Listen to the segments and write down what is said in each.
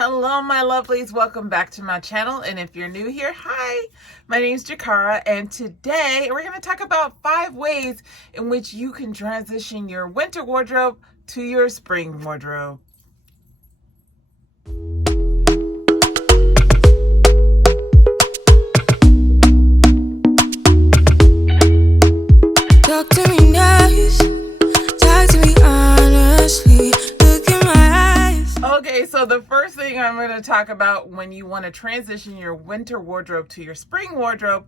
Hello, my lovelies. Welcome back to my channel. And if you're new here, hi, my name is Jakara. And today we're going to talk about 5 ways in which you can transition your winter wardrobe to your spring wardrobe. Talk to me nice, talk to me honestly, look in my eyes. Okay, so the first thing I'm going to talk about when you want to transition your winter wardrobe to your spring wardrobe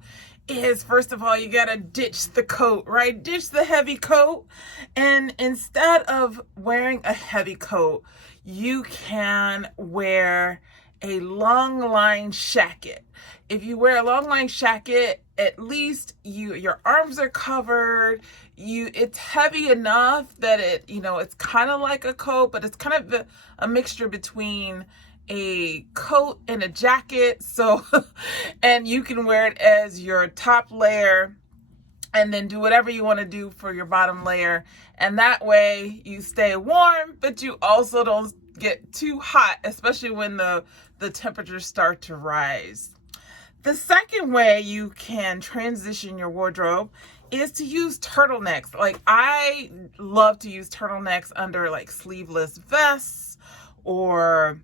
is, first of all, you got to ditch the coat, right? Ditch the heavy coat. And instead of wearing a heavy coat, you can wear a long line jacket. If you wear a long line jacket, at least your arms are covered. It's heavy enough that it's kind of like a coat, but it's kind of a mixture between a coat and a jacket. So and you can wear it as your top layer and then do whatever you want to do for your bottom layer. And that way you stay warm, but you also don't get too hot, especially when the temperatures start to rise. The second way you can transition your wardrobe is to use turtlenecks. Like, I love to use turtlenecks under like sleeveless vests or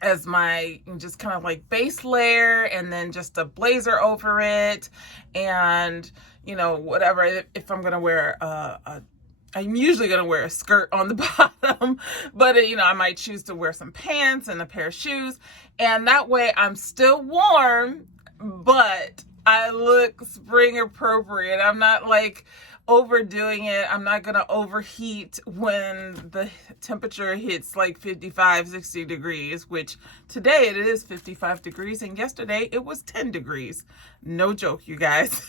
as my just kind of like base layer, and then just a blazer over it. And whatever, if I'm gonna wear I'm usually going to wear a skirt on the bottom, but I might choose to wear some pants and a pair of shoes. And that way I'm still warm, but I look spring appropriate. I'm not like overdoing it. I'm not going to overheat when the temperature hits like 55, 60 degrees, which today it is 55 degrees. And yesterday it was 10 degrees. No joke, you guys.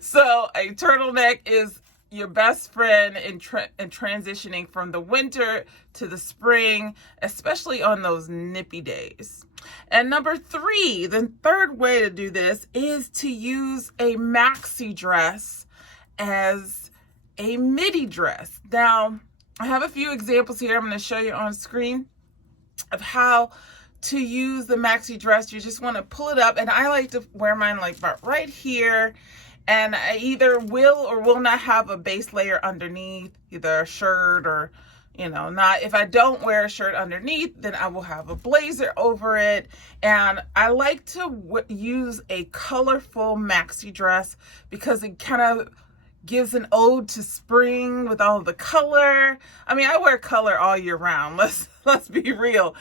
So a turtleneck is your best friend in transitioning from the winter to the spring, especially on those nippy days. And number 3, the third way to do this is to use a maxi dress as a midi dress. Now, I have a few examples here I'm going to show you on screen of how to use the maxi dress. You just want to pull it up, and I like to wear mine like about right here. And I either will or will not have a base layer underneath, either a shirt or, not. If I don't wear a shirt underneath, then I will have a blazer over it. And I like to use a colorful maxi dress because it kind of gives an ode to spring with all the color. I mean, I wear color all year round. Let's be real.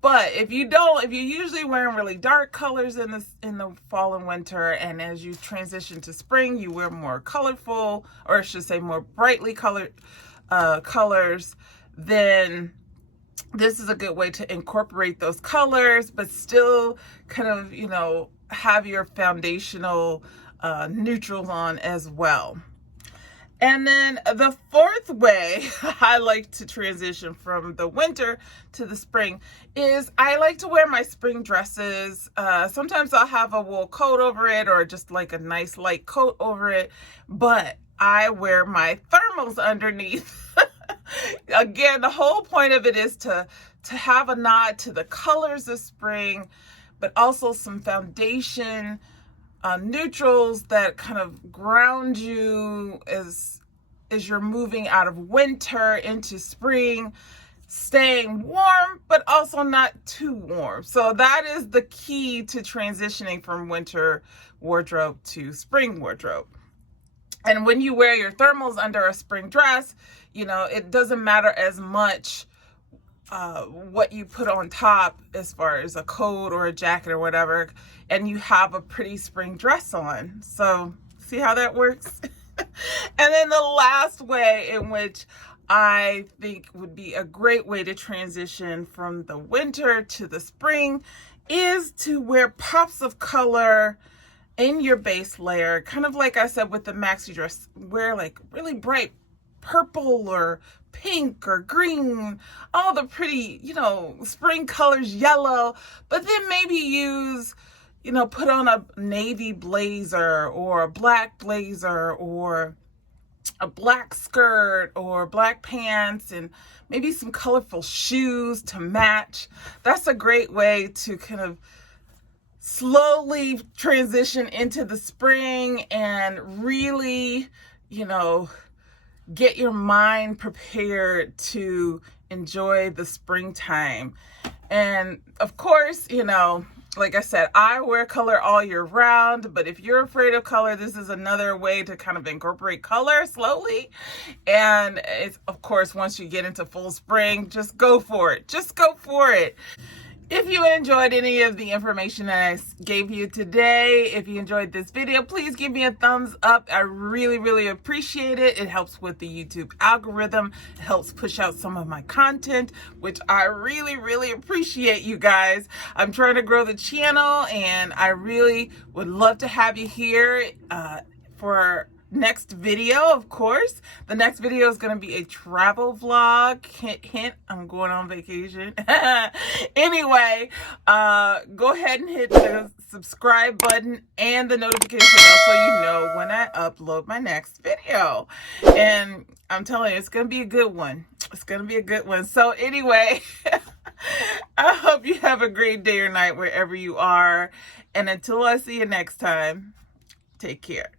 But if you're usually wearing really dark colors in the fall and winter, and as you transition to spring, you wear more colorful, or I should say more brightly colored colors, then this is a good way to incorporate those colors, but still kind of, have your foundational neutrals on as well. And then the fourth way I like to transition from the winter to the spring is I like to wear my spring dresses. Sometimes I'll have a wool coat over it or just like a nice light coat over it, but I wear my thermals underneath. Again, the whole point of it is to have a nod to the colors of spring, but also some foundation neutrals that kind of ground you as you're moving out of winter into spring, staying warm, but also not too warm. So that is the key to transitioning from winter wardrobe to spring wardrobe. And when you wear your thermals under a spring dress, it doesn't matter as much what you put on top as far as a coat or a jacket or whatever, and you have a pretty spring dress on. So see how that works? And then the last way in which I think would be a great way to transition from the winter to the spring is to wear pops of color in your base layer. Kind of like I said with the maxi dress, wear like really bright purple or pink or green, all the pretty, spring colors, yellow, but then maybe use, put on a navy blazer or a black blazer or a black skirt or black pants and maybe some colorful shoes to match. That's a great way to kind of slowly transition into the spring and really, get your mind prepared to enjoy the springtime. And of course, like I said, I wear color all year round, but if you're afraid of color, this is another way to kind of incorporate color slowly. And it's, of course, once you get into full spring, just go for it. Just go for it. If you enjoyed any of the information that I gave you today, if you enjoyed this video, please give me a thumbs up. I really, really appreciate it. It helps with the YouTube algorithm. It helps push out some of my content, which I really, really appreciate, you guys. I'm trying to grow the channel, and I really would love to have you here for our next video. Of course, the next video is going to be a travel vlog. Hint, hint, I'm going on vacation. Anyway, go ahead and hit the subscribe button and the notification bell so you know when I upload my next video. And I'm telling you, it's going to be a good one. It's going to be a good one. So anyway, I hope you have a great day or night wherever you are. And until I see you next time, take care.